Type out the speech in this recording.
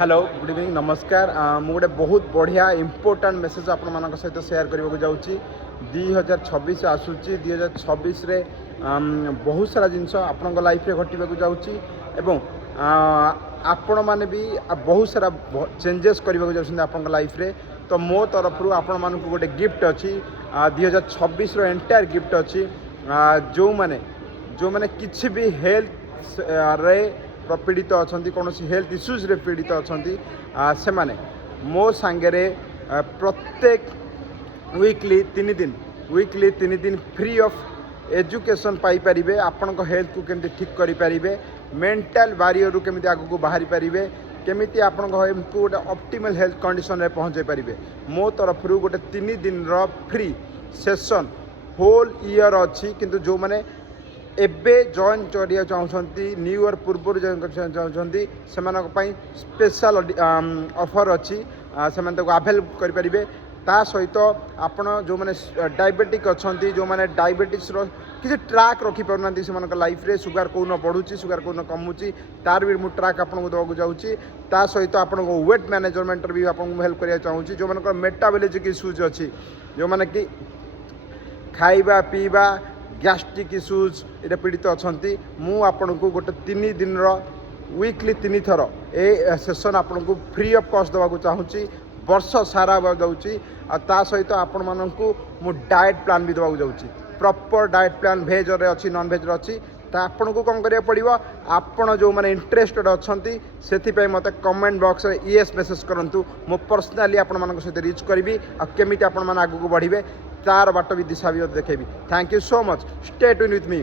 Hello good evening नमस्कार मु गोटे बहुत बढ़िया इंपोर्टाट मेसेज आपण मान सहित सेयार करने जाऊँगी 2026 आसूची 2026 रे बहुत सारा जिनस आपण लाइफ रे घटवाक जाऊँगी एवं आपण मैंने भी बहुत सारा चेंजेस करने जाऊँ आपण लाइफ रे तो मो तरफ आपण मानक गोटे गिफ्ट अच्छी 2026 एंटायर गिफ्ट अच्छी जो मैंने किसी भी हेल्थ रे पीड़ित अच्छा कौन हेल्थ इश्यूज रे पीड़ित अच्छा से माने मो सांगे प्रत्येक वीकली तीन दिन फ्री ऑफ एजुकेशन पाइपर आपण हेल्थ को केमती ठीक करें मेंटल बारियर केमी आगू बाहरी पारे केमी आपण को गोटे ऑप्टिमल हेल्थ कंडीशन रे पहुँचे पारे मो तरफ गोटे 3 दिन फ्री सेशन होल ईयर अच्छी किंतु जो मैंने एबे जॉइन करिया चाहते न्यू ईयर पूर्व चाहते से स्पेशल ऑफर अच्छी से आवेल करें ता सहित आपण जो मैंने डायबिटिक अच्छा जो मैंने डायबिटीज किसी ट्रैक रखिपार से लाइफ रे सुगर कौन बढ़ुची सुगर कौन कमुची तार भी मुझे ट्रैक आपको देवाक जाऊँगी ता सहित आपण वेट मैनेजमेंट भी आपको हेल्प करा चाहूँगी जो मैंने मेटाबॉलिक इश्यूज अच्छी जो मैंने कि खाइबा पीवा गैस्ट्रिक इश्यूज ये पीड़ित अच्छा मुझे गोटे 3 दिन वीकली 3 थर ए सेशन आपन को फ्री ऑफ कॉस्ट देवाक चाहूँगी वर्ष सारा जाऊँगी ता सहित आपण मानू मु डाएट प्लान भी देवाक जाऊँगी प्रॉपर डाएट प्लान भेज अच्छी नॉन भेज अच्छी आपन को कौन करा पड़ो आपण जो मैंने इंटरेस्टेड अच्छा से मत कमेंट बॉक्स रे येस मेसेज करूँ मु पर्सनाली आपण मान सहित रिच करी केमी आपण मैंने आगू बढ़े तार बाट भी दिशा भी देखेबी thank you so much stay tune with me.